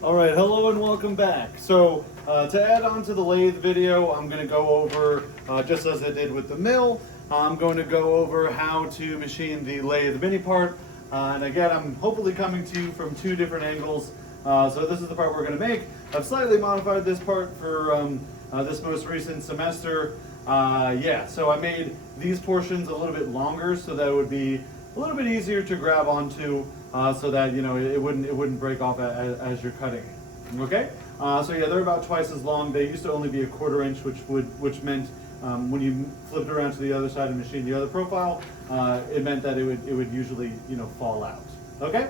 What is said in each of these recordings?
All right, hello and welcome back. So to add on to the lathe video, I'm going to go over, just as I did with the mill, I'm going to go over how to machine the lathe mini part. And again, I'm hopefully coming to you from two different angles. So this is the part we're going to make. I've slightly modified this part for this most recent semester. So I made these portions a little bit longer so that it would be a little bit easier to grab onto, so that it wouldn't break off as you're cutting it. Okay, so yeah, they're about twice as long. They used to only be a 1/4 inch, which meant when you flipped around to the other side and machined the other profile, it meant that it would usually fall out. Okay.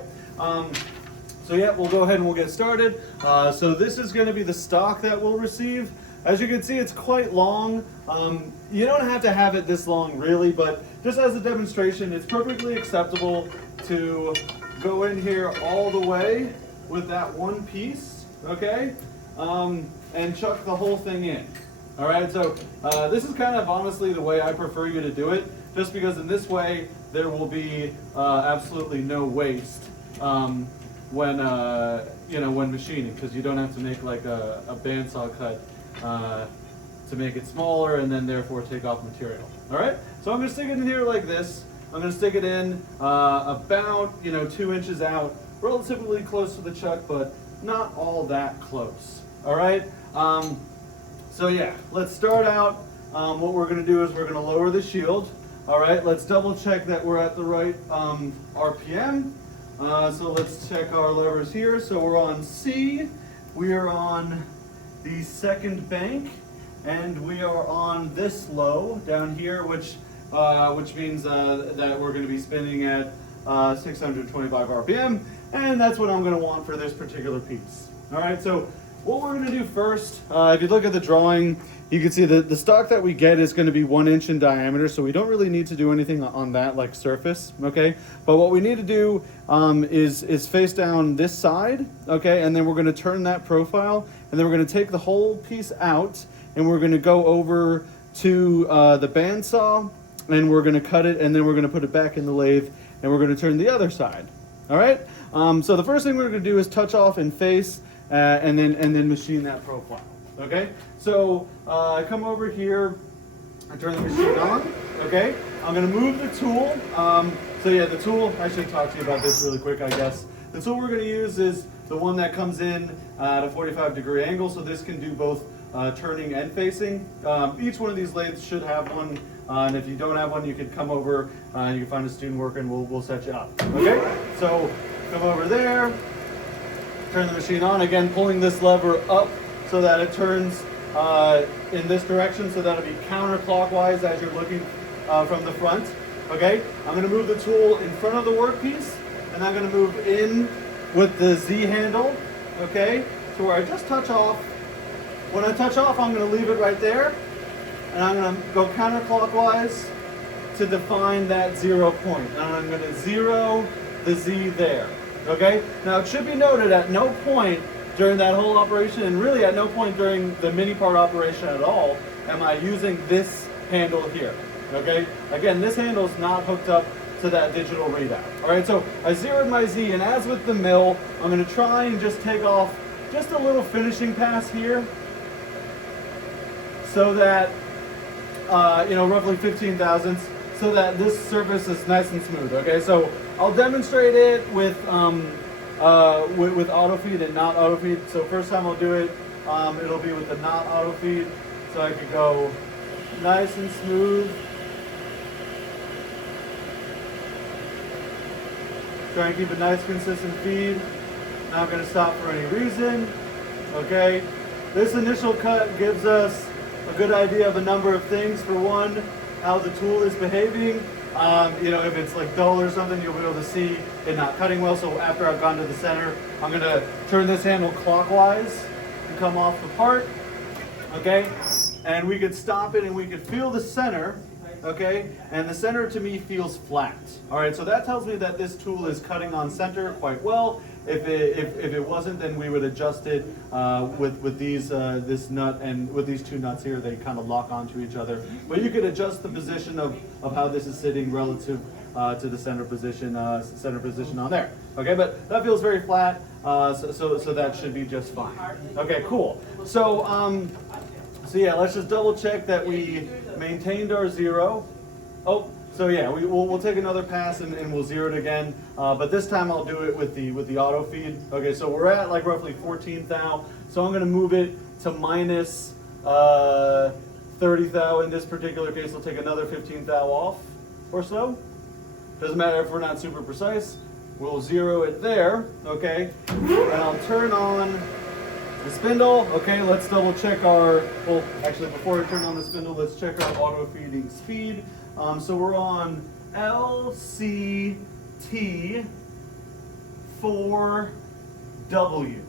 So yeah, we'll go ahead and we'll get started. So this is going to be the stock that we'll receive. As you can see, it's quite long. You don't have to have it this long really, but just as a demonstration, it's perfectly acceptable to go in here all the way with that one piece, okay? And chuck the whole thing in. All right, so this is kind of honestly the way I prefer you to do it, just because in this way there will be absolutely no waste when machining, because you don't have to make like a bandsaw cut to make it smaller and then therefore take off material. All right, so I'm going to stick it in here like this. I'm going to stick it in about 2 inches out, relatively close to the chuck, but not all that close. All right, so yeah, let's start out. What we're going to do is we're going to lower the shield. All right, let's double check that we're at the right RPM. So let's check our levers here. So we're on C, we are on the second bank, and we are on this low down here, which means that we're going to be spinning at 625 RPM, and that's what I'm going to want for this particular piece. All right, so what we're going to do first, if you look at the drawing, you can see that the stock that we get is going to be 1 inch in diameter, so we don't really need to do anything on that like surface, okay? But what we need to do is face down this side, okay? And then we're going to turn that profile, and then we're going to take the whole piece out, and we're going to go over to the bandsaw, and we're going to cut it, and then we're going to put it back in the lathe, and we're going to turn the other side. All right? So the first thing we're going to do is touch off and face, and then machine that profile. Okay? So I come over here, I turn the machine on. Okay? I'm going to move the tool. So yeah, the tool, I should talk to you about this really quick, I guess. The tool we're going to use is the one that comes in at a 45-degree angle, so this can do both turning and facing. Each one of these lathes should have one, and if you don't have one, you can come over and you can find a student worker and we'll set you up. Okay? So come over there, turn the machine on, again pulling this lever up so that it turns in this direction, so that it'll be counterclockwise as you're looking from the front. Okay? I'm going to move the tool in front of the workpiece, and I'm going to move in with the Z handle, okay, to where I just touch off. When I touch off, I'm going to leave it right there, and I'm going to go counterclockwise to define that 0 point. And I'm going to zero the Z there, okay? Now, it should be noted at no point during that whole operation, and really at no point during the mini part operation at all, am I using this handle here, okay? Again, this handle is not hooked up to that digital readout. All right, so I zeroed my Z, and as with the mill, I'm going to try and just take off just a little finishing pass here, so that roughly 15 thousandths, so that this surface is nice and smooth. Okay, so I'll demonstrate it with auto feed and not auto feed. So first time I'll do it, it'll be with the not auto feed, so I could go nice and smooth. Try and keep a nice consistent feed. Not going to stop for any reason. Okay, this initial cut gives us a good idea of a number of things. For one, how the tool is behaving. If it's like dull or something, you'll be able to see it not cutting well. So after I've gone to the center, I'm going to turn this handle clockwise and come off the part. Okay, and we could stop it and we could feel the center. Okay, and the center to me feels flat. All right, so that tells me that this tool is cutting on center quite well. If it wasn't, then we would adjust it with these this nut, and with these two nuts here, they kind of lock onto each other. But you could adjust the position of how this is sitting relative to the center position on there. Okay, but that feels very flat. So that should be just fine. Okay, cool. So yeah, let's just double check that we maintained our 0. Oh, so yeah, we'll take another pass and we'll 0 it again. But this time I'll do it with the auto feed. Okay, so we're at like roughly 14 thou. So I'm gonna move it to minus 30 thou. In this particular case, we'll take another 15 thou off or so. Doesn't matter if we're not super precise. We'll 0 it there, okay? And I'll turn on the spindle. Okay, let's double check our, well, actually before I turn on the spindle, let's check our auto feeding speed. So we're on LCT 4W.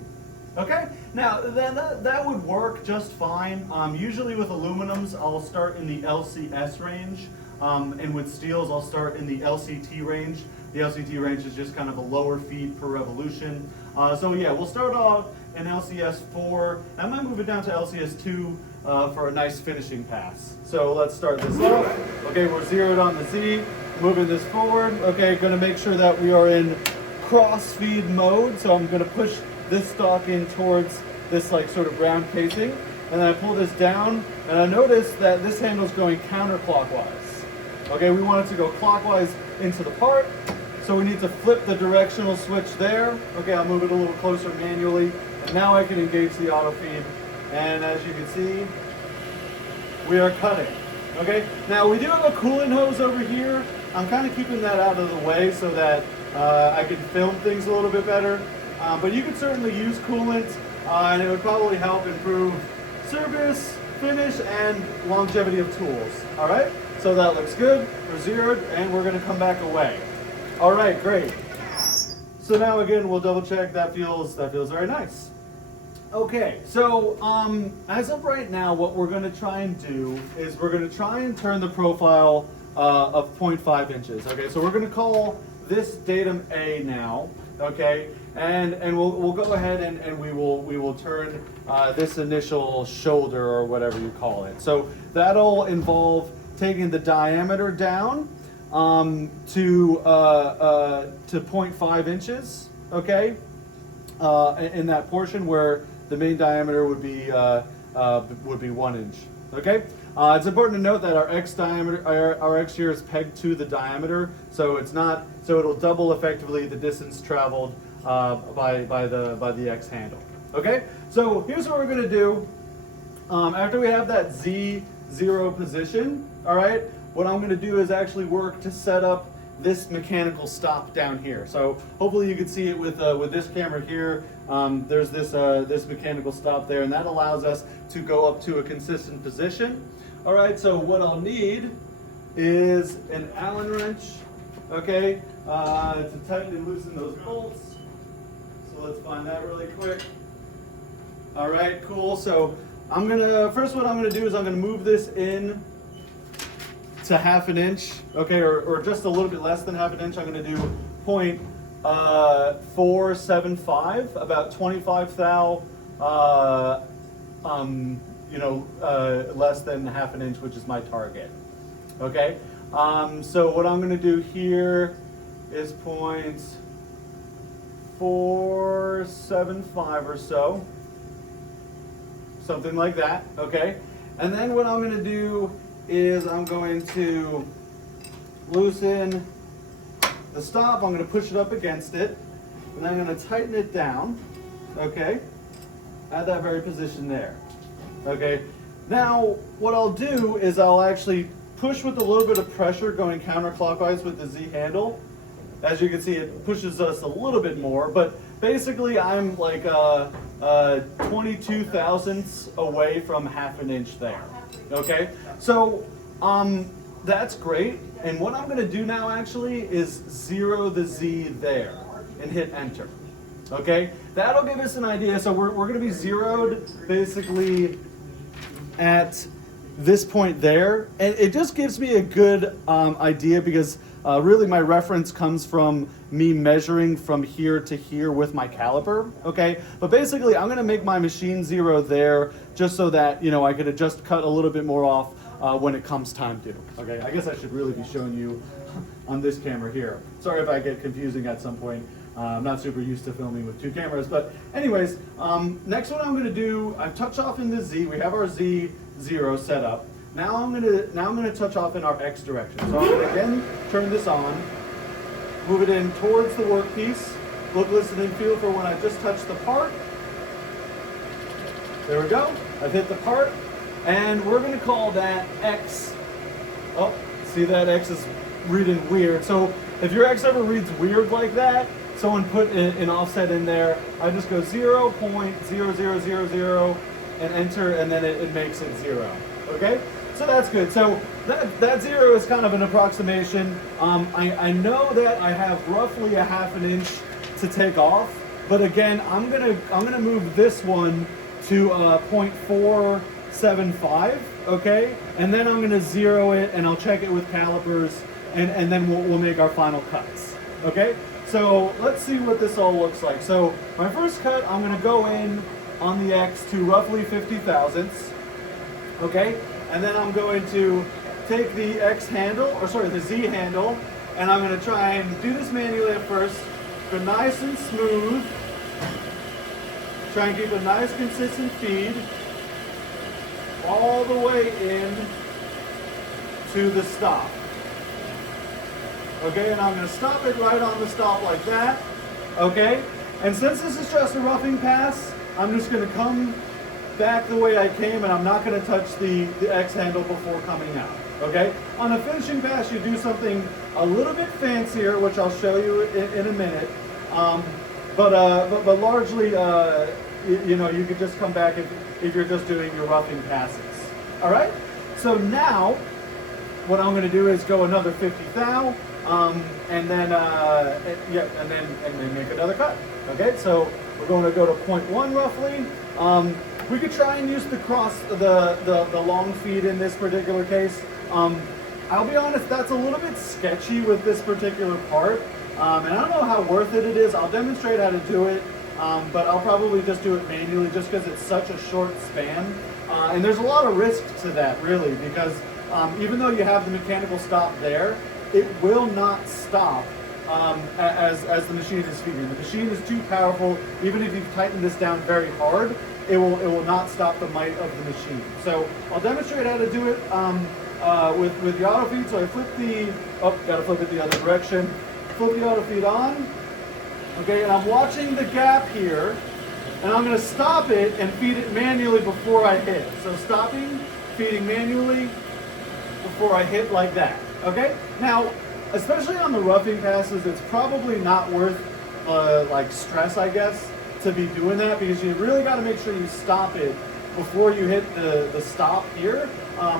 Okay, now that would work just fine. Usually with aluminums, I'll start in the LCS range, and with steels, I'll start in the LCT range. The LCT range is just kind of a lower feed per revolution. So yeah, we'll start off in LCS 4. I might move it down to LCS 2 for a nice finishing pass. So let's start this off. Okay, we're 0'd on the Z, moving this forward. Okay, gonna make sure that we are in cross feed mode. So I'm gonna push this stock in towards this like sort of brown casing. And then I pull this down, and I notice that this handle's going counterclockwise. Okay, we want it to go clockwise into the part. So we need to flip the directional switch there. Okay, I'll move it a little closer manually. And now I can engage the auto feed. And as you can see, we are cutting. Okay, now we do have a coolant hose over here. I'm kind of keeping that out of the way so that I can film things a little bit better. But you could certainly use coolant, and it would probably help improve service, finish, and longevity of tools. All right, so that looks good. We're 0'd, and we're gonna come back away. All right, great. So now again, we'll double check. That feels very nice. Okay, so as of right now, what we're going to try and do is we're going to try and turn the profile of 0.5 inches. Okay, so we're going to call this datum A now. Okay, and we'll go ahead and we will turn this initial shoulder or whatever you call it. So that'll involve taking the diameter down to 0.5 inches. Okay, in that portion where the main diameter would be 1 inch. Okay, it's important to note that our X diameter, our X here is pegged to the diameter, so it's not, so it'll double effectively the distance traveled by the X handle. Okay, so here's what we're going to do. After we have that Z0 position, all right, what I'm going to do is actually work to set up this mechanical stop down here. So hopefully you can see it with this camera here. There's this mechanical stop there, and that allows us to go up to a consistent position. All right, so what I'll need is an Allen wrench, okay, to tighten and loosen those bolts. So let's find that really quick. All right, cool. So first what I'm gonna do is I'm gonna move this in to 1/2 inch, okay, or just a little bit less than 1/2 inch. I'm going to do 0.475, about 25 thou, less than 1/2 inch, which is my target. Okay, so what I'm going to do here is 0.475 or so, something like that. Okay, and then what I'm going to do is I'm going to loosen the stop. I'm going to push it up against it, and I'm going to tighten it down, okay, at that very position there. Okay, now what I'll do is I'll actually push with a little bit of pressure going counterclockwise with the Z handle. As you can see, it pushes us a little bit more, but basically I'm like 22 thousandths away from 1/2 inch there. Okay, so that's great. And what I'm going to do now actually is 0 the Z there and hit enter. Okay, that'll give us an idea. So we're going to be 0'd basically at this point there, and it just gives me a good idea because really my reference comes from me measuring from here to here with my caliper. Okay, but basically I'm going to make my machine 0 there just so that, you know, I could just cut a little bit more off when it comes time to. Okay, I guess I should really be showing you on this camera here. Sorry if I get confusing at some point. I'm not super used to filming with two cameras, but anyways, next what I'm going to do, I've touched off in the Z. We have our Z0 set up. Now I'm going to touch off in our X direction. So I'm going to again turn this on, move it in towards the workpiece. Look, listen, and feel for when I just touch the part. There we go. I've hit the part, and we're going to call that X. Oh, see that X is reading weird. So if your X ever reads weird like that, someone put an offset in there. I just go 0.0000 and enter, and then it makes it 0. Okay, so that's good. So that 0 is kind of an approximation. I know that I have roughly a ½ an inch to take off, but again, I'm gonna move this one to 0.475. Okay, and then I'm gonna zero it, and I'll check it with calipers, and then we'll make our final cuts. Okay, so let's see what this all looks like. So my first cut, I'm gonna go in on the X to roughly 50 thousandths. Okay, and then I'm going to take the X handle, or sorry, the Z handle, and I'm gonna try and do this manually at first. Go nice and smooth. Try and keep a nice consistent feed all the way in to the stop. Okay, and I'm going to stop it right on the stop like that. Okay, and since this is just a roughing pass, I'm just going to come back the way I came, and I'm not going to touch the X handle before coming out. Okay, on a finishing pass, you do something a little bit fancier, which I'll show you in a minute. But largely, you know, you could just come back if you're just doing your roughing passes. All right. So now, what I'm going to do is go another 50 thou, and then and then make another cut. Okay. So we're going to go to 0.1 roughly. We could try and use the long feed in this particular case. I'll be honest, that's a little bit sketchy with this particular part. And I don't know how worth it is. I'll demonstrate how to do it, but I'll probably just do it manually just because it's such a short span. And there's a lot of risk to that, really, because even though you have the mechanical stop there, it will not stop as the machine is feeding. The machine is too powerful. Even if you've tightened this down very hard, it will not stop the might of the machine. So I'll demonstrate how to do it with the auto feed. So I flip gotta flip it the other direction. Flip the auto feed on, okay, and I'm watching the gap here, and I'm going to stop it and feed it manually before I hit. So stopping, feeding manually before I hit like that, okay? Now, especially on the roughing passes, it's probably not worth like stress, I guess, to be doing that, because you really got to make sure you stop it before you hit the stop here,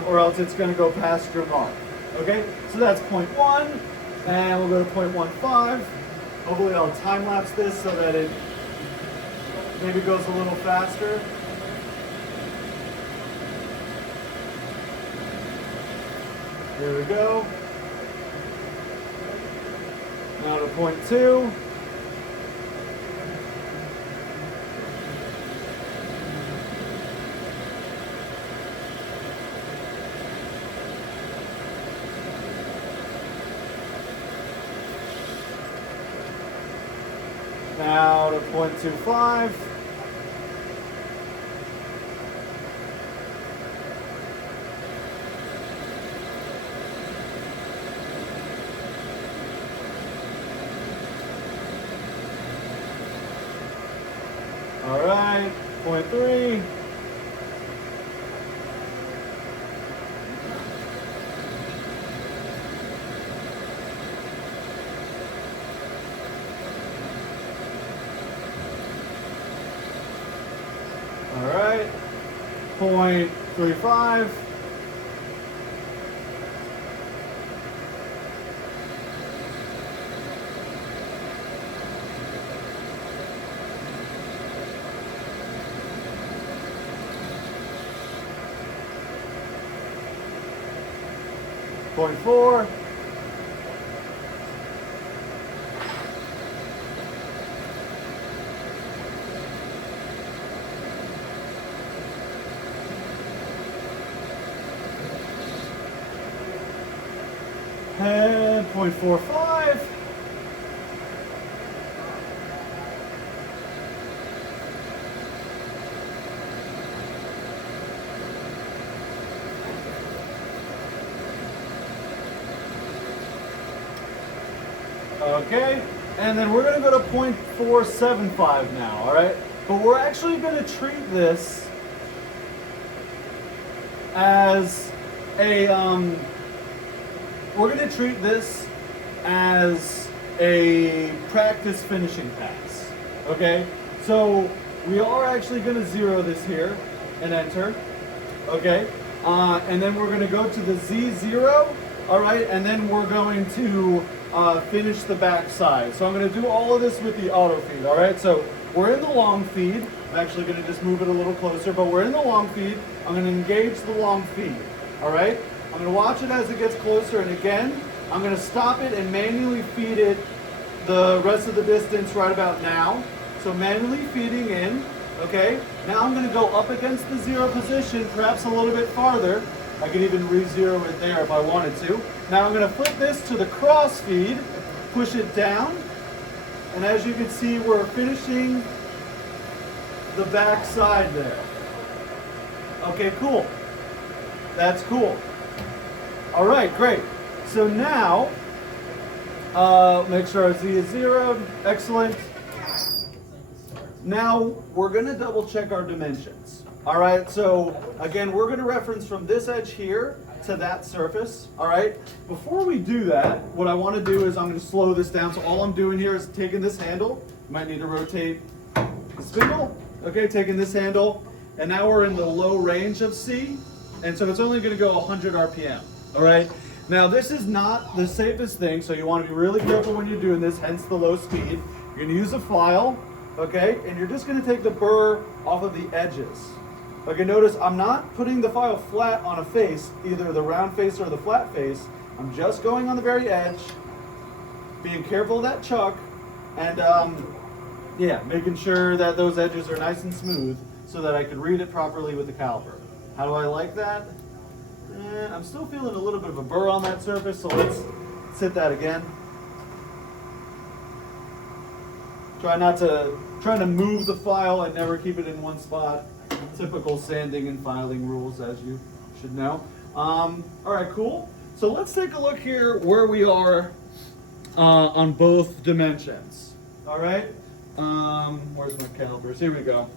or else it's going to go past your mark, okay? So that's 0.1. And we'll go to 0.15. Hopefully I'll time lapse this so that it maybe goes a little faster. Here we go. Now to 0.2. Now to 0.25. All right, 0.3. All right, 0.35. Point 4. And 0.45. Okay, and then we're gonna go to 0.475 now, all right? But we're actually gonna treat this as a practice finishing pass, okay? So we are actually gonna zero this here and enter, okay? And then we're gonna go to the Z0, all right? And then we're going to finish the back side. So I'm gonna do all of this with the auto feed, all right? So we're in the long feed. I'm actually gonna just move it a little closer, but we're in the long feed. I'm gonna engage the long feed, all right? I'm gonna watch it as it gets closer, and again, I'm gonna stop it and manually feed it the rest of the distance right about now. So manually feeding in, okay? Now I'm gonna go up against the zero position, perhaps a little bit farther. I could even re-zero it there if I wanted to. Now I'm gonna flip this to the cross feed, push it down, and as you can see, we're finishing the back side there. Okay, cool. That's cool. All right, great. So now, make sure our Z is zeroed. Excellent. Now we're gonna double check our dimensions. All right, so again, we're gonna reference from this edge here to that surface. All right, before we do that, what I wanna do is I'm gonna slow this down. So all I'm doing here is taking this handle. You might need to rotate the spindle. Okay, taking this handle, and now we're in the low range of C, and so it's only gonna go 100 RPM. All right, now this is not the safest thing, so you wanna be really careful when you're doing this, hence the low speed. You're gonna use a file, okay, and you're just gonna take the burr off of the edges. Okay, notice I'm not putting the file flat on a face, either the round face or the flat face. I'm just going on the very edge, being careful of that chuck, and yeah, making sure that those edges are nice and smooth so that I can read it properly with the caliper. How do I like that? I'm still feeling a little bit of a burr on that surface, so let's hit that again. Trying to move the file and never keep it in one spot. Typical sanding and filing rules, as you should know. All right, cool. So let's take a look here where we are on both dimensions. All right. Where's my calipers? Here we go.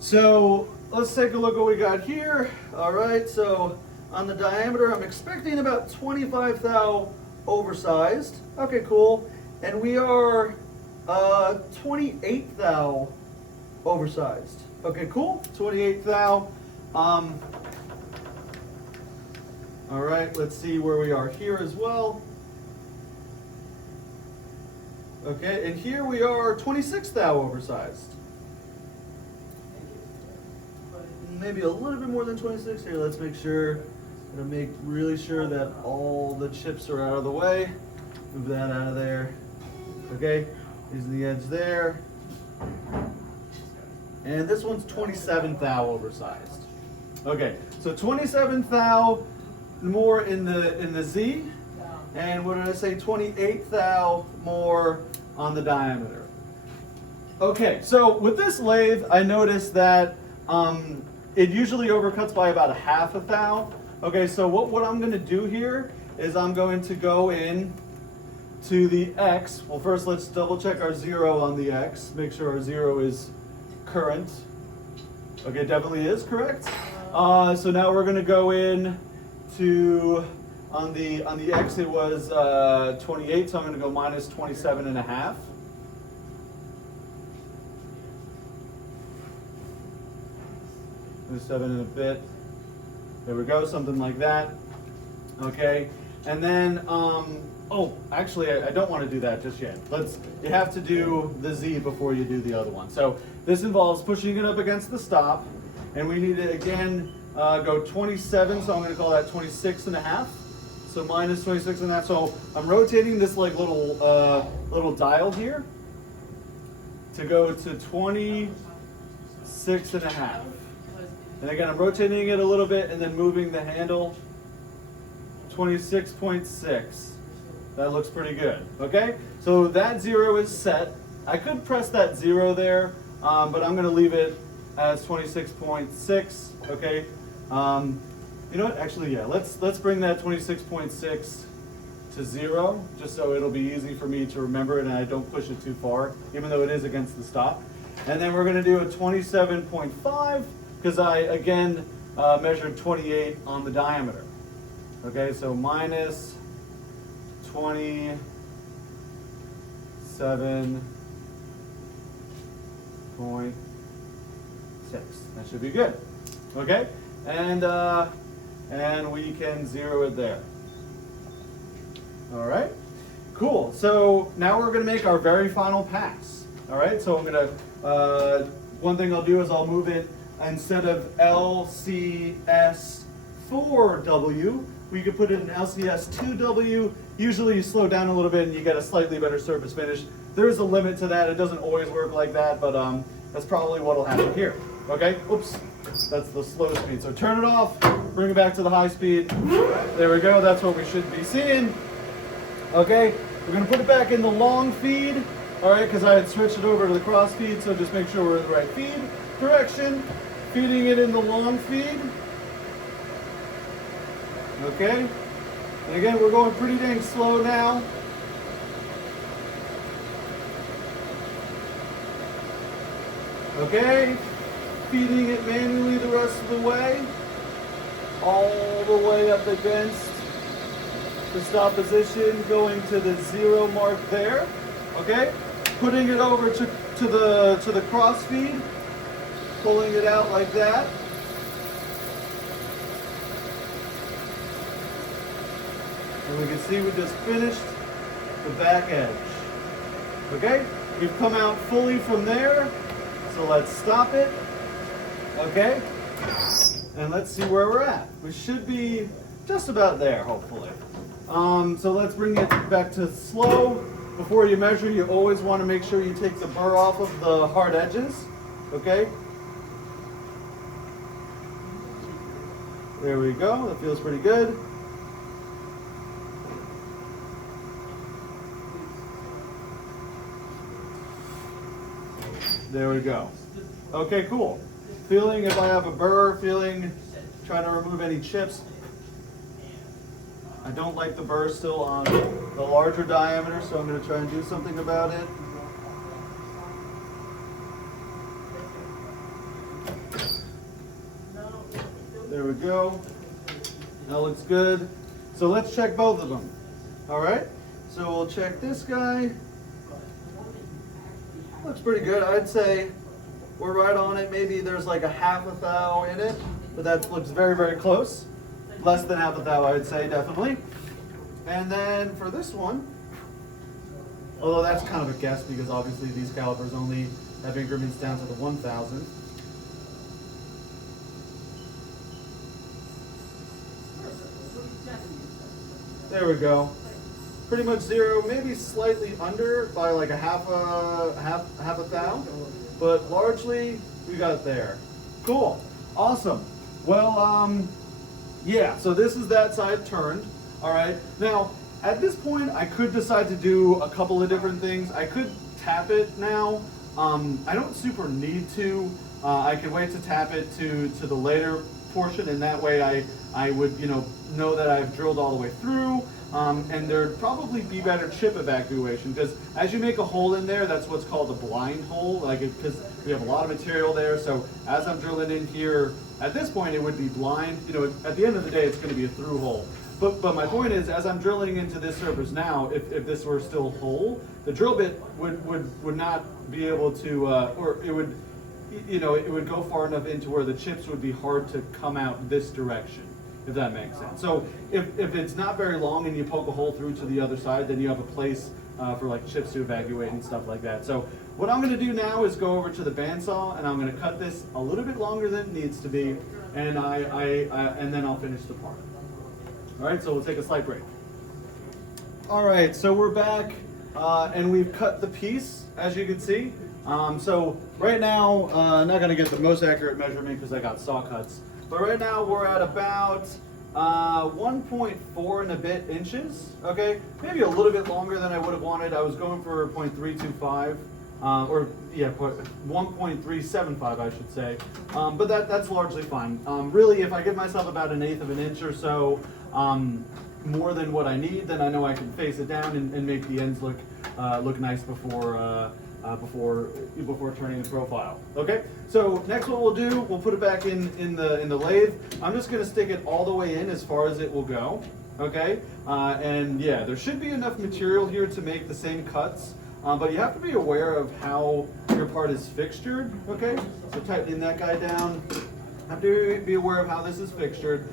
So let's take a look at what we got here. All right, so on the diameter, I'm expecting about 25 thou oversized. Okay, cool. And we are 28 thou oversized. Okay, cool. 28 thou. All right, let's see where we are here as well. Okay, and here we are 26 thou oversized. Maybe a little bit more than 26 here. Let's make sure, make really sure that all the chips are out of the way. Move that out of there. Okay, using the edge there. And this one's 27 thou oversized. Okay, so 27 thou more in the Z, and what did I say? 28 thou more on the diameter. Okay, so with this lathe, I noticed that it usually overcuts by about a half a thou. Okay, so what I'm going to do here is I'm going to go in to the X. Well, first let's double check our zero on the X. Make sure our zero is current. Okay, definitely is correct. So now we're going to go in to on the X it was 28, so I'm going to go minus 27 and a half. Seven and a bit. There we go, something like that. Okay, and then oh, actually, I don't want to do that just yet. You have to do the Z before you do the other one. So this involves pushing it up against the stop, and we need to again go 27. So I'm going to call that 26 and a half. So minus 26 and a half. So I'm rotating this like little dial here to go to 26 and a half. And again, I'm rotating it a little bit and then moving the handle. 26.6. That looks pretty good. Okay, so that zero is set. I could press that zero there, but I'm going to leave it as 26.6. Okay. You know what? Actually, yeah. Let's bring that 26.6 to 0, just so it'll be easy for me to remember it and I don't push it too far, even though it is against the stop. And then we're going to do a 27.5 because I, again, measured 28 on the diameter. Okay, so minus 27.6. That should be good. Okay, and we can 0 it there. All right, cool. So now we're going to make our very final pass. All right, so I'm going to, one thing I'll do is I'll move it, instead of LCS4W, we could put it in LCS2W. Usually you slow down a little bit and you get a slightly better surface finish. There's a limit to that. It doesn't always work like that, but that's probably what will happen here. Okay, oops, that's the slow speed. So turn it off, bring it back to the high speed. There we go, that's what we should be seeing. Okay, we're gonna put it back in the long feed, all right, because I had switched it over to the cross feed, so just make sure we're in the right feed direction. Feeding it in the long feed. Okay, and again, we're going pretty dang slow now. Okay, feeding it manually the rest of the way, all the way up against the stop position, going to the 0 mark there. Okay, putting it over to the cross feed, pulling it out like that. And we can see we just finished the back edge. Okay, we've come out fully from there, so let's stop it. Okay, and let's see where we're at. We should be just about there, hopefully. So let's bring it back to slow. Before you measure, you always want to make sure you take the burr off of the hard edges. Okay, there we go, that feels pretty good. There we go. Okay, cool. Feeling if I have a burr, trying to remove any chips. I don't like the burr still on the larger diameter, so I'm going to try and do something about it. There we go. That looks good. So let's check both of them. All right. So we'll check this guy. Looks pretty good. I'd say we're right on it. Maybe there's like a half a thou in it, but that looks very, very close. Less than half a thou, I'd say, definitely. And then for this one, although that's kind of a guess because obviously these calipers only have increments down to the 1,000. There we go. Pretty much 0, maybe slightly under by like a half a thou, but largely we got it there. Cool, awesome. Well, yeah. So this is that side turned. All right. Now at this point, I could decide to do a couple of different things. I could tap it now. I don't super need to. I can wait to tap it to the later portion, and that way I would know that I've drilled all the way through. And there'd probably be better chip evacuation because as you make a hole in there, that's what's called a blind hole, because we have a lot of material there. So as I'm drilling in here, at this point it would be blind. At the end of the day, it's going to be a through hole. But my point is, as I'm drilling into this surface now, if this were still whole, the drill bit would not be able to, or it would, it would go far enough into where the chips would be hard to come out this direction. If that makes sense. So if it's not very long and you poke a hole through to the other side, then you have a place for like chips to evacuate and stuff like that. So what I'm going to do now is go over to the bandsaw and I'm going to cut this a little bit longer than it needs to be, and and then I'll finish the part. All right, so we'll take a slight break. All right, so we're back and we've cut the piece, as you can see. So right now, I'm not going to get the most accurate measurement because I got saw cuts. But right now we're at about 1.4 and a bit inches, okay? Maybe a little bit longer than I would have wanted. I was going for 0.325, 1.375 I should say. But that's largely fine. Really, if I give myself about 1/8 of an inch or so, more than what I need, then I know I can face it down and make the ends look nice before turning the profile. Okay. So next, what we'll do, we'll put it back in the lathe. I'm just going to stick it all the way in as far as it will go. Okay. And yeah, there should be enough material here to make the same cuts. But you have to be aware of how your part is fixtured. Okay. So tightening that guy down. Have to be aware of how this is fixtured.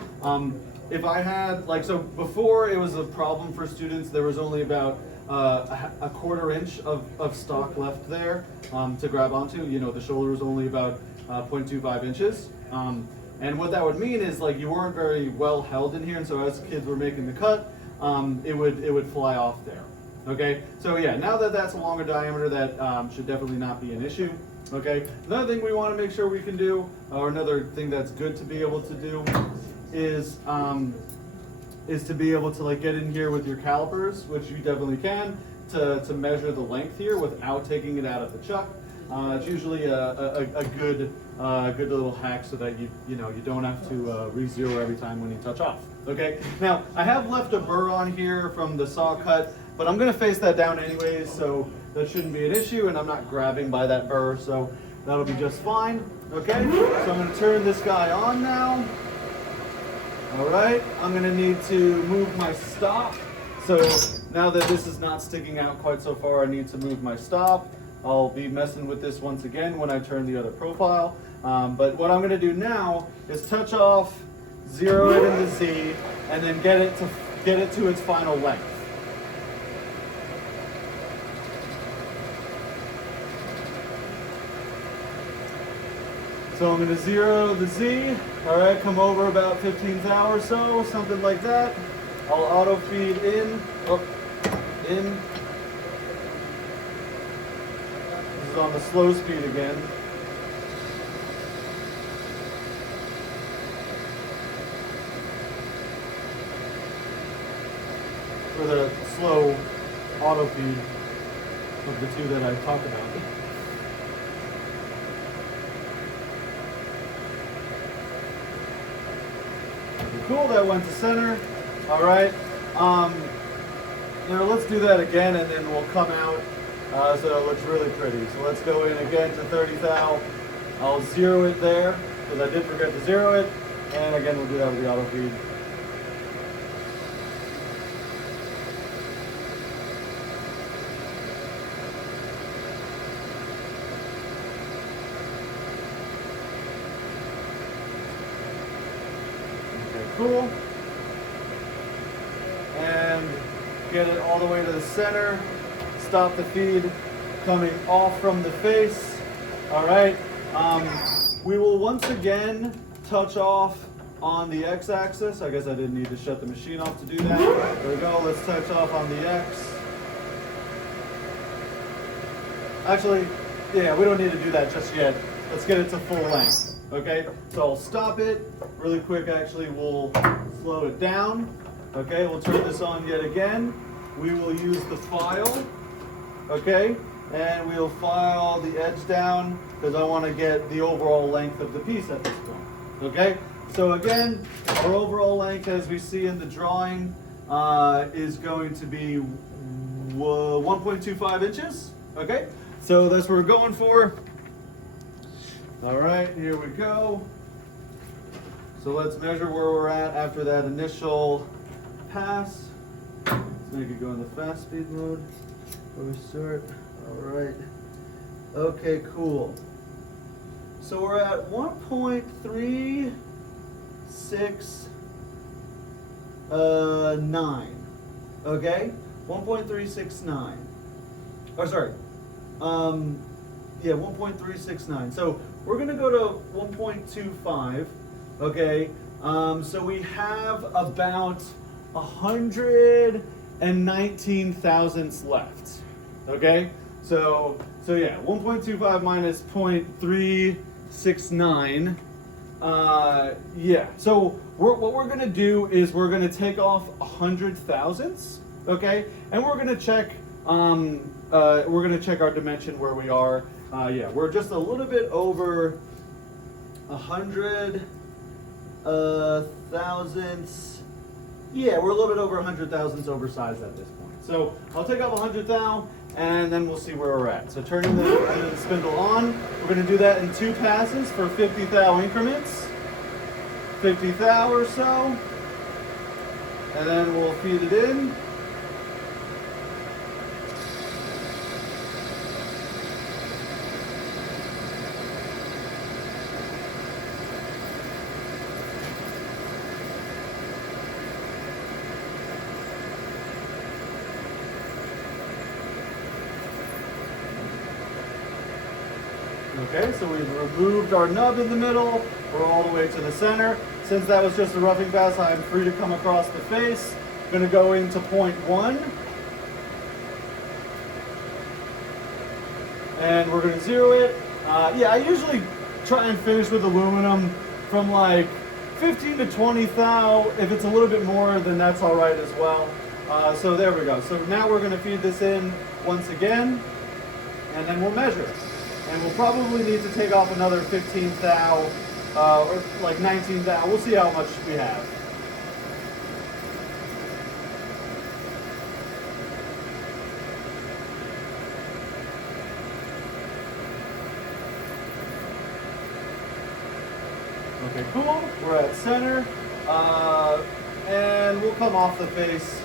If I had, so before it was a problem for students, there was only about a quarter inch of stock left there to grab onto. You know, the shoulder was only about 0.25 inches. And what that would mean is you weren't very well held in here, and so as kids were making the cut, it would fly off there. Okay, so yeah, now that that's a longer diameter, that should definitely not be an issue. Okay, another thing we want to make sure we can do, or another thing that's good to be able to do, is to be able to get in here with your calipers, which you definitely can, to measure the length here without taking it out of the chuck. It's usually a good little hack so that you don't have to re-zero every time when you touch off. Okay. Now I have left a burr on here from the saw cut, but I'm going to face that down anyways, so that shouldn't be an issue, and I'm not grabbing by that burr, so that'll be just fine. Okay. So I'm going to turn this guy on now. All right. I'm going to need to move my stop. So now that this is not sticking out quite so far, I need to move my stop. I'll be messing with this once again when I turn the other profile. But what I'm going to do now is touch off, zero it in the Z, and then get it to its final length. So I'm going to zero the Z. All right, come over about 15th hour or so, something like that. I'll auto feed in, in. On the slow speed again. For the slow auto feed of the two that I talked about. Cool, that went to center. All right. Let's do that again, and then we'll come out. So it looks really pretty. So let's go in again to 30 thou. I'll zero it there, because I did forget to zero it. And again, we'll do that with the auto feed. Okay, cool. And get it all the way to the center. Stop the feed coming off from the face. All right. We will once again touch off on the x-axis. I guess I didn't need to shut the machine off to do that. There we go. Let's touch off on the x. Actually, yeah, we don't need to do that just yet. Let's get it to full length. Okay. So I'll stop it really quick. Actually, we'll slow it down. Okay. We'll turn this on yet again. We will use the file. Okay, and we'll file the edge down because I want to get the overall length of the piece at this point. Okay, so again, our overall length, as we see in the drawing, is going to be 1.25 inches. Okay, so that's what we're going for. All right, here we go. So let's measure where we're at after that initial pass. Let's make it go in the fast speed mode. Where we start. All right. Okay, cool. So we're at 1.369. Okay, 1.369. Oh, sorry. Yeah, 1.369. So we're gonna go to 1.25. Okay. So we have about 119 thousandths left. Okay, so yeah, 1.25 minus 0.369. Yeah. So what we're gonna do is we're gonna take off 100 thousandths. Okay, and we're gonna check our dimension where we are. Yeah, we're just a little bit over 100 thousandths Yeah, we're a little bit over 100 thousandths oversized at this point. So I'll take off 100 thou, and then we'll see where we're at. So turning the spindle on, we're going to do that in 2 passes for 50 thou increments. 50 thou or so. And then we'll feed it in. Okay, so we've removed our nub in the middle. We're all the way to the center. Since that was just a roughing pass, I'm free to come across the face. I'm going to go into point 1. And we're going to zero it. Yeah, I usually try and finish with aluminum from like 15 to 20 thou. If it's a little bit more, then that's all right as well. So there we go. So now we're going to feed this in once again, and then we'll measure. And we'll probably need to take off another 15 thou, or like 19 thou. We'll see how much we have. Okay, cool. We're at center. And we'll come off the face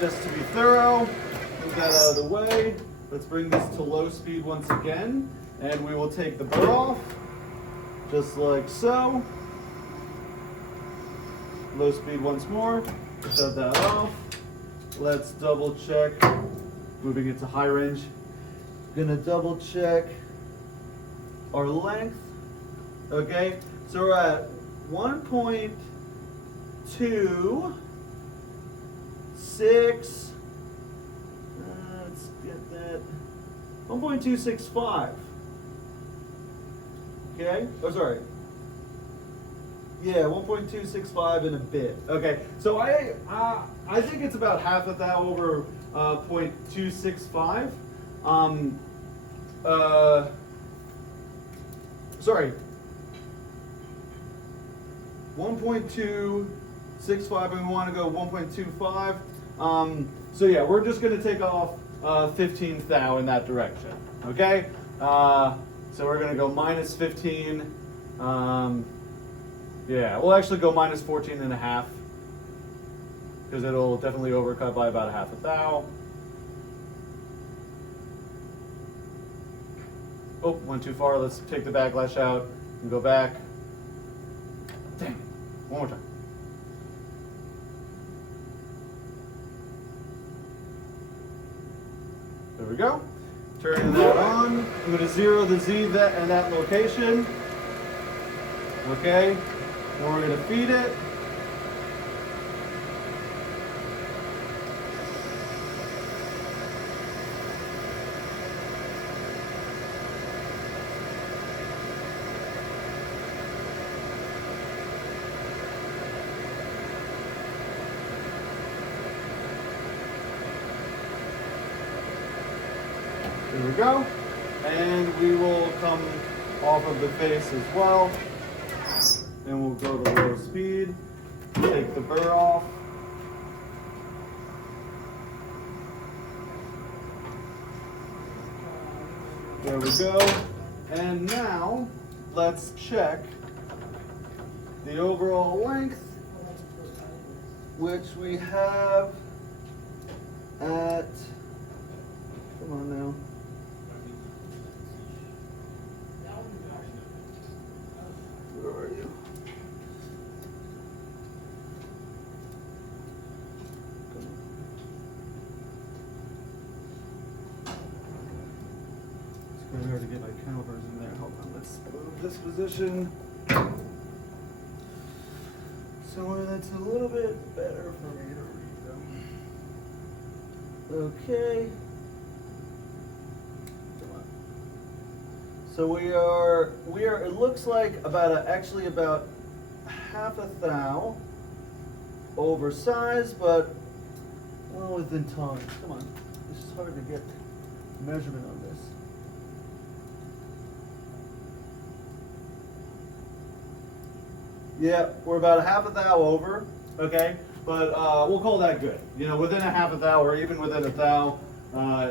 just to be thorough. Move that out of the way. Let's bring this to low speed once again, and we will take the burr off, just like so. Low speed once more, shut that off. Let's double check, moving it to high range. Gonna double check our length. Okay, so we're at 1.26. Let's get that. 1.265. Okay. Oh, sorry. Yeah, 1.265 and a bit. Okay. So I think it's about half a thou over 0.265. Sorry. 1.265, and we want to go 1.25. So yeah, we're just going to take off 15 thou in that direction. Okay? So we're going to go minus 15. Yeah, we'll actually go minus 14 and a half, because it'll definitely overcut by about a half a thou. Oh, went too far. Let's take the backlash out and go back. Dang it. One more time. There we go. Turning that on. I'm going to zero the Z in that location. Okay. And we're going to feed it. There we go. And we will come off of the face as well. And we'll go to low speed. Take the burr off. There we go. And now let's check the overall length, which we have at, come on now. Where are you? It's really hard to get my calipers in there. Hold on, let's move this position. So that's a little bit better for me to read them. Okay. So we are, it looks like actually about half a thou oversized, but well within tolerance. Come on, it's just hard to get measurement on this. Yeah, we're about a half a thou over, okay? But we'll call that good. You know, within a half a thou or even within a thou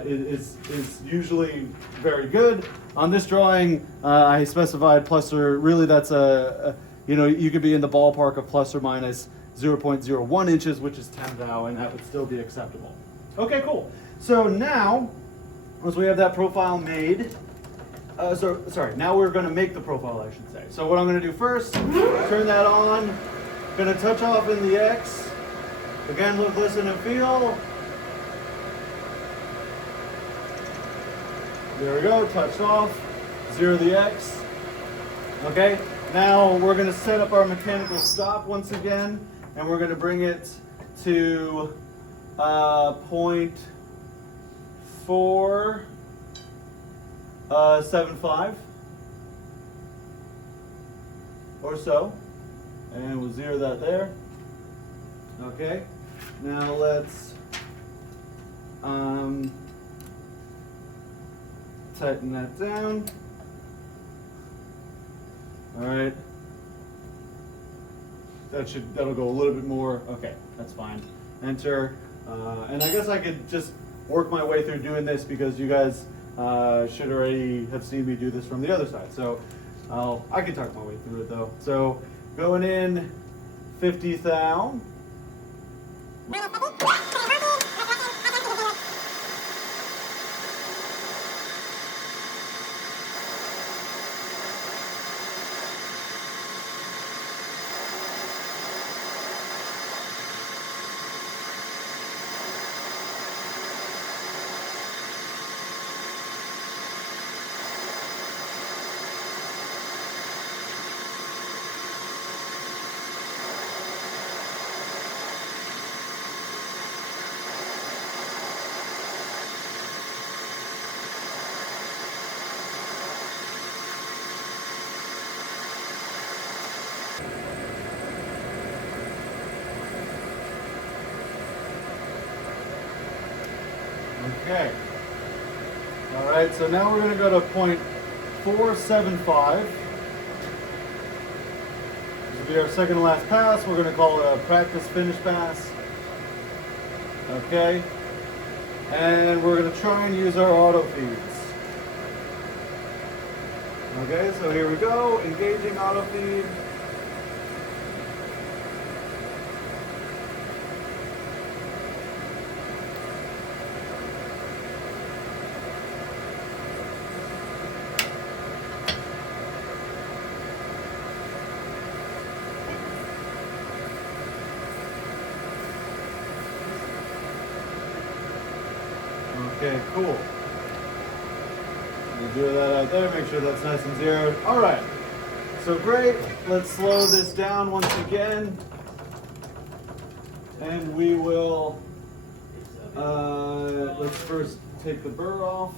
is usually very good. On this drawing, I specified plus or, really that's you know, you could be in the ballpark of plus or minus 0.01 inches, which is 10 thou, and that would still be acceptable. Okay, cool. So now, once we have that profile made, now we're going to make the profile, I should say. So what I'm going to do first, turn that on, going to touch off in the X. Again, look, listen, and feel. There we go, touched off, 0 the X. Okay, now we're going to set up our mechanical stop once again, and we're going to bring it to 0.475 or so, and we'll 0 that there. Okay, now let's tighten that down. All right, that'll go a little bit more. Okay, that's fine. Enter, and I guess I could just work my way through doing this because you guys should already have seen me do this from the other side. So I can talk my way through it though. So going in 50 thou. Okay. All right, so now we're going to go to 0.475. This will be our second to last pass. We're going to call it a practice finish pass. Okay. And we're going to try and use our auto feeds. Okay, so here we go, engaging auto feed. Okay, cool. We'll do that out there, make sure that's nice and zeroed. All right, so great. Let's slow this down once again. And we will, let's first take the burr off.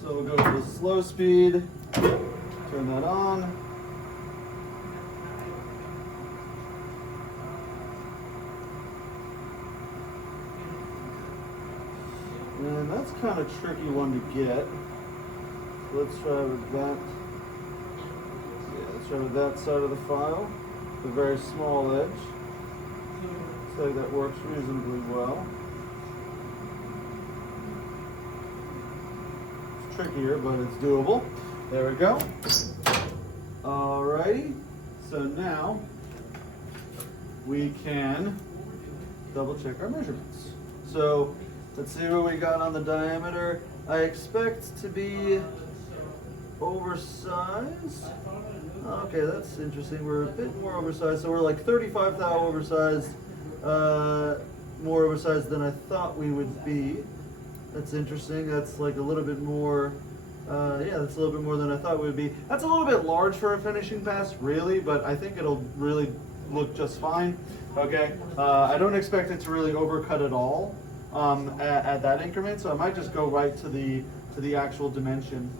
So we'll go to the slow speed, turn that on. And that's kind of a tricky one to get. Let's try with that. Yeah, let's try with that side of the file. The very small edge. Looks like that works reasonably well. It's trickier, but it's doable. There we go. Alrighty. So now we can double check our measurements. So let's see what we got on the diameter. I expect to be oversized. Okay, that's interesting. We're a bit more oversized. So we're like 35 thou oversized, more oversized than I thought we would be. That's interesting. That's like a little bit more, yeah, that's a little bit more than I thought we would be. That's a little bit large for a finishing pass, really, but I think it'll really look just fine. Okay, I don't expect it to really overcut at all. At that increment, so I might just go right to the actual dimension.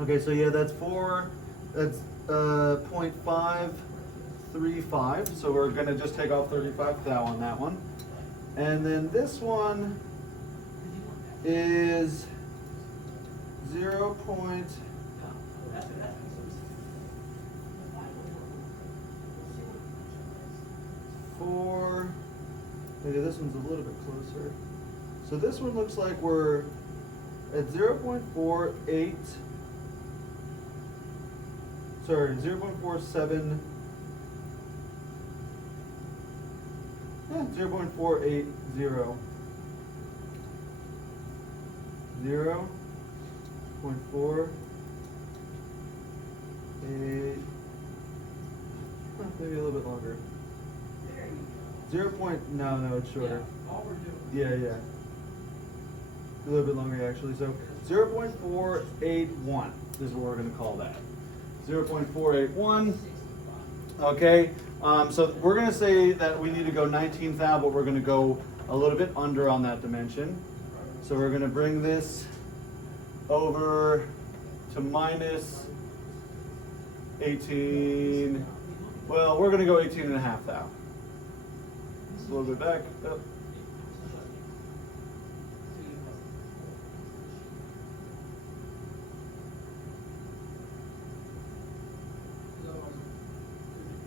Okay, so yeah, that's 0.535. So we're gonna just take off 35 thou on that one, and then this one is 0.075. Okay, this one's a little bit closer. So this one looks like we're at 0.48, sorry, 0.47, yeah, 0.480. 0.48, maybe a little bit longer. 0. No, it's shorter. Yeah. A little bit longer actually. So 0.481 is what we're going to call that. 0.481. Okay. So we're going to say that we need to go 19th thou, but we're going to go a little bit under on that dimension. So we're going to bring this over to minus 18. Well, we're going to go 18.5 thou. A little bit back. Up.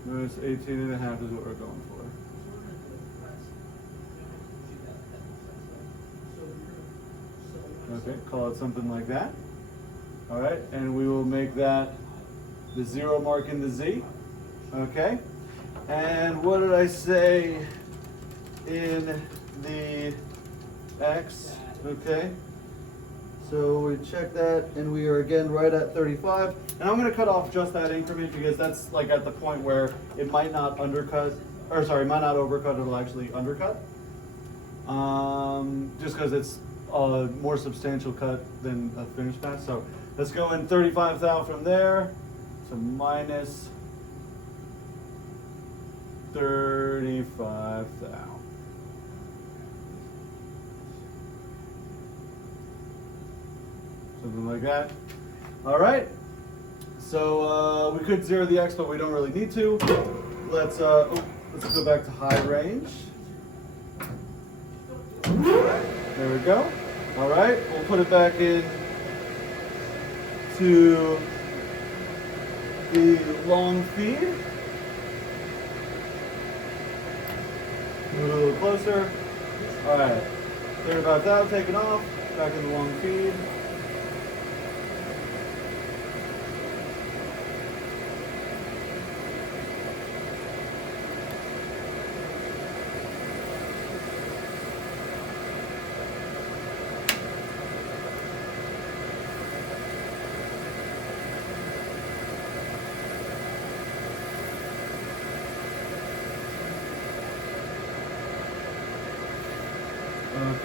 Notice 18.5 is what we're going for. Okay, call it something like that. All right, and we will make that the 0 mark in the Z. Okay, and what did I say in the X? Okay, so we check that, and we are again right at 35. And I'm going to cut off just that increment because that's like at the point where it might not undercut, or sorry, might not overcut, it'll actually undercut. Just because it's a more substantial cut than a finish pass. So let's go in 35 thou from there to minus 35 thou. Something like that. All right. So we could zero the X, but we don't really need to. Let's go back to high range. There we go. All right, we'll put it back in to the long feed. Move it a little closer. All right, 35 thou, take it off, back in the long feed.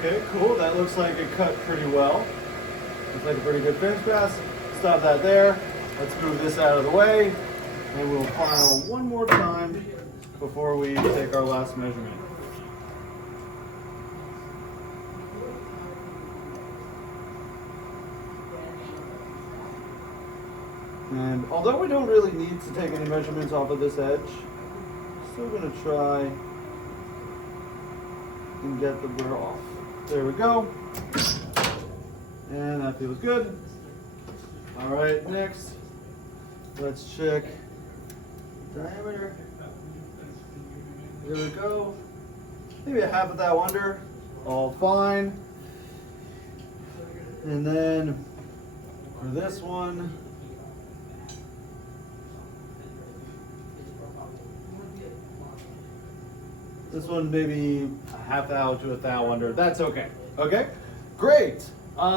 Okay, cool. That looks like it cut pretty well. Looks like a pretty good finish pass. Stop that there. Let's move this out of the way, and we'll file one more time before we take our last measurement. And although we don't really need to take any measurements off of this edge, still going to try and get the burr off. There we go. And that feels good. All right, next, let's check diameter. There we go. Maybe a half of that under. All fine. And then for this one, maybe a half thou to a thou under. That's okay. Okay, great.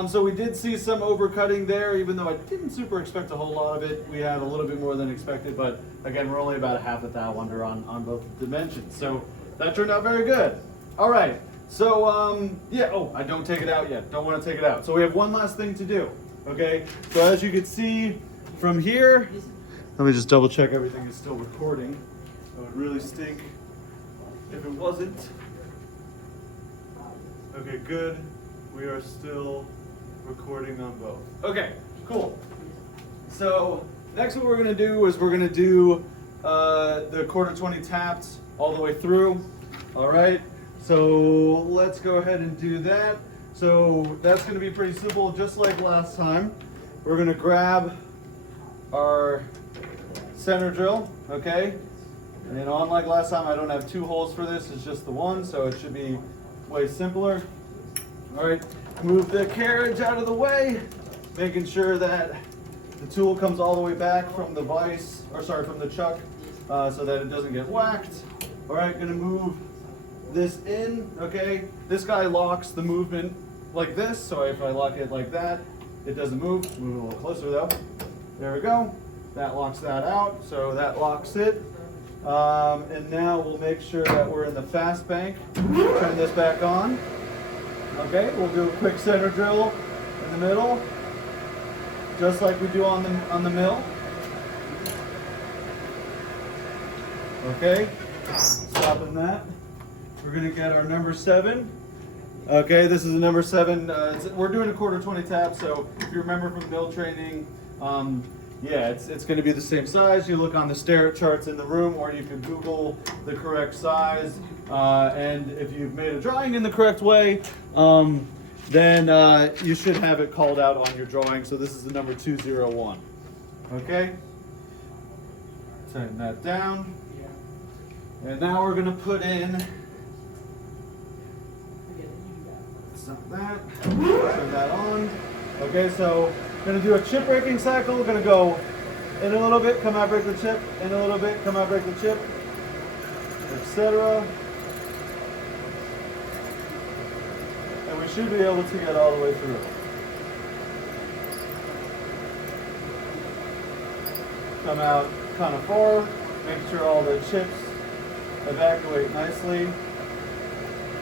So we did see some overcutting there, even though I didn't super expect a whole lot of it. We had a little bit more than expected, but again, we're only about a half a thou under on both dimensions. So that turned out very good. All right. So yeah. Oh, I don't take it out yet. Don't want to take it out. So we have one last thing to do. Okay. So as you can see from here, let me just double check everything is still recording. It would really stink if it wasn't. Okay, good. We are still recording on both. Okay, cool. So next what we're gonna do is we're gonna do the 1/4-20 tapped all the way through. All right, so let's go ahead and do that. So that's gonna be pretty simple, just like last time. We're gonna grab our center drill, okay? And unlike last time, I don't have two holes for this, it's just the one, so it should be way simpler. All right, move the carriage out of the way, making sure that the tool comes all the way back from the vise, or sorry, from the chuck, so that it doesn't get whacked. All right, gonna move this in, okay? This guy locks the movement like this, so if I lock it like that, it doesn't move. Move it a little closer though. There we go. That locks that out, so that locks it. And now we'll make sure that we're in the fast bank. Turn this back on. Okay, we'll do a quick center drill in the middle, just like we do on the mill. Okay, stopping that. We're gonna get our number 7. Okay, this is a number 7. We're doing a quarter 20 tap, so if you remember from mill training, yeah, it's going to be the same size. You look on the stair charts in the room, or you can Google the correct size. And if you've made a drawing in the correct way, then you should have it called out on your drawing. So this is the number 201. Okay, tighten that down. And now we're going to put in, stop that, turn that on. Okay, so going to do a chip breaking cycle. We're going to go in a little bit, come out, break the chip, in a little bit, come out, break the chip, etc. And we should be able to get all the way through. Come out kind of far, make sure all the chips evacuate nicely.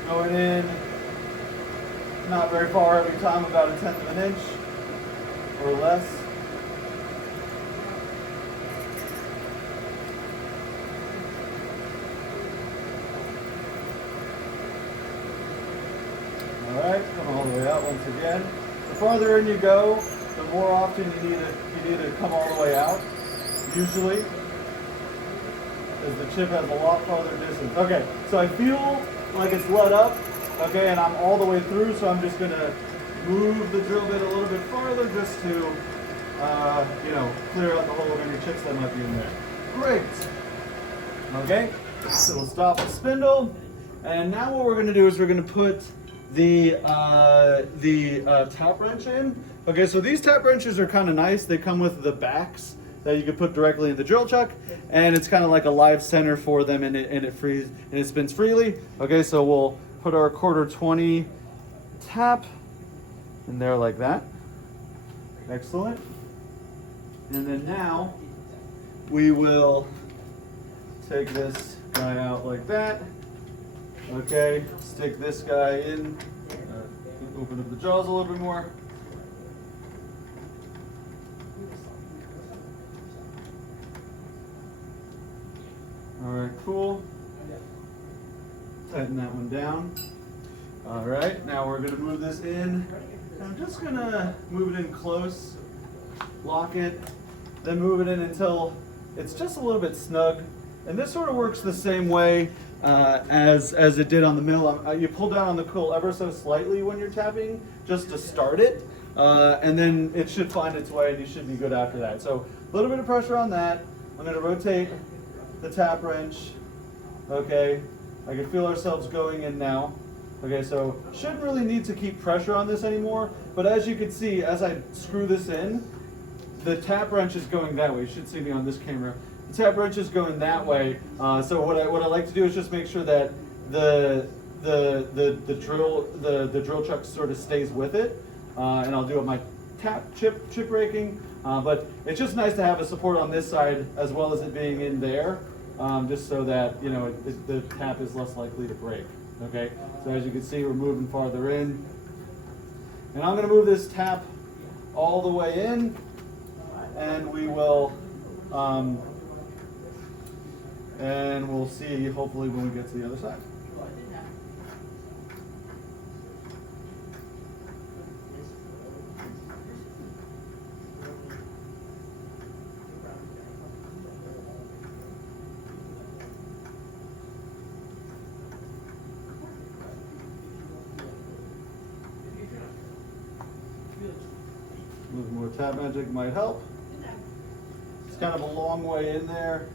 Going in not very far every time, about 1/10 of an inch or less. All right, come all the way out once again. The farther in you go, the more often you need to come all the way out, usually, because the chip has a lot farther distance. Okay, so I feel like it's let up, okay, and I'm all the way through, so I'm just going to move the drill bit a little bit farther just to, you know, clear out the hole of any chips that might be in there. Great. Okay, so we'll stop the spindle, and now what we're going to do is we're going to put the tap wrench in. Okay, so these tap wrenches are kind of nice. They come with the backs that you can put directly in the drill chuck, and it's kind of like a live center for them, and it spins freely. Okay, so we'll put our quarter 20 tap in there like that. Excellent. And then now we will take this guy out like that. Okay, stick this guy in. Open up the jaws a little bit more. All right, cool. Tighten that one down. All right, now we're gonna move this in. I'm just gonna move it in close, lock it, then move it in until it's just a little bit snug. And this sort of works the same way as it did on the mill. You pull down on the coil ever so slightly when you're tapping, just to start it, and then it should find its way and you should be good after that. So a little bit of pressure on that. I'm gonna rotate the tap wrench. Okay, I can feel ourselves going in now. Okay, so shouldn't really need to keep pressure on this anymore, but as you can see, as I screw this in, the tap wrench is going that way. You should see me on this camera. The tap wrench is going that way. So what I like to do is just make sure that the drill chuck sort of stays with it, and I'll do it my chip raking. But it's just nice to have a support on this side as well as it being in there, just so that, you know, the tap is less likely to break. Okay, so as you can see, we're moving farther in, and I'm going to move this tap all the way in, and we will, and we'll see hopefully when we get to the other side. A little more tap magic might help. It's kind of a long way in there.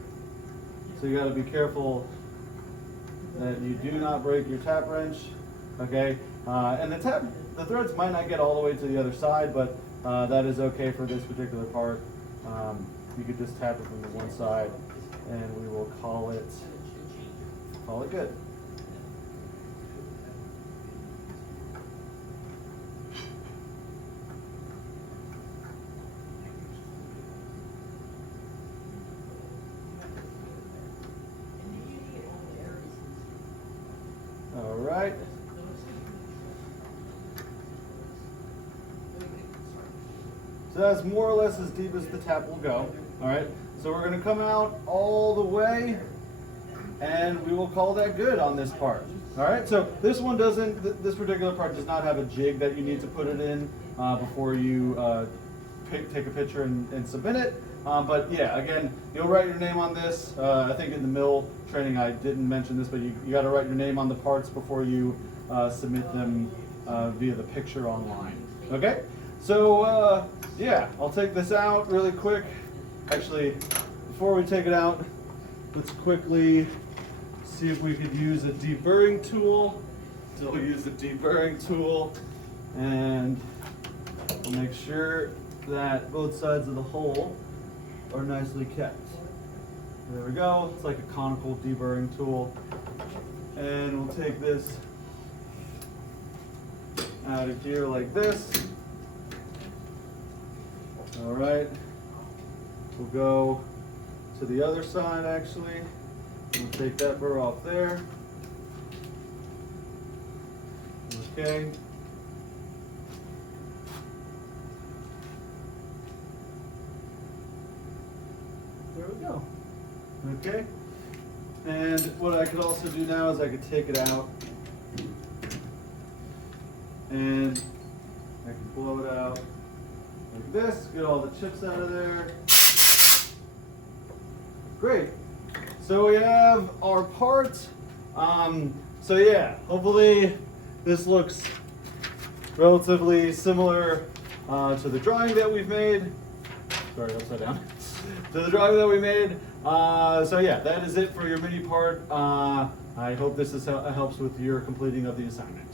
So you got to be careful that you do not break your tap wrench, okay? And the threads might not get all the way to the other side, but that is okay for this particular part. You could just tap it from the one side, and we will call it good. All right. So that's more or less as deep as the tap will go. All right. So we're going to come out all the way, and we will call that good on this part. All right. So this one doesn't. This particular part does not have a jig that you need to put it in before you take a picture and submit it. But yeah, again, you'll write your name on this. I think in the mill training I didn't mention this, but you got to write your name on the parts before you submit them via the picture online. Okay? So yeah, I'll take this out really quick. Actually, before we take it out, let's quickly see if we could use a deburring tool. So we'll use the deburring tool and we'll make sure that both sides of the hole are nicely kept. There we go. It's like a conical deburring tool. And we'll take this out of here like this. All right. We'll go to the other side actually. We'll take that burr off there. Okay. There we go. Okay. And what I could also do now is I could take it out and I can blow it out like this, get all the chips out of there. Great. So we have our part. So yeah, hopefully this looks relatively similar to the drawing that we've made. Sorry, upside down. To the drawing that we made. So yeah, that is it for your mini part. I hope this helps with your completing of the assignment.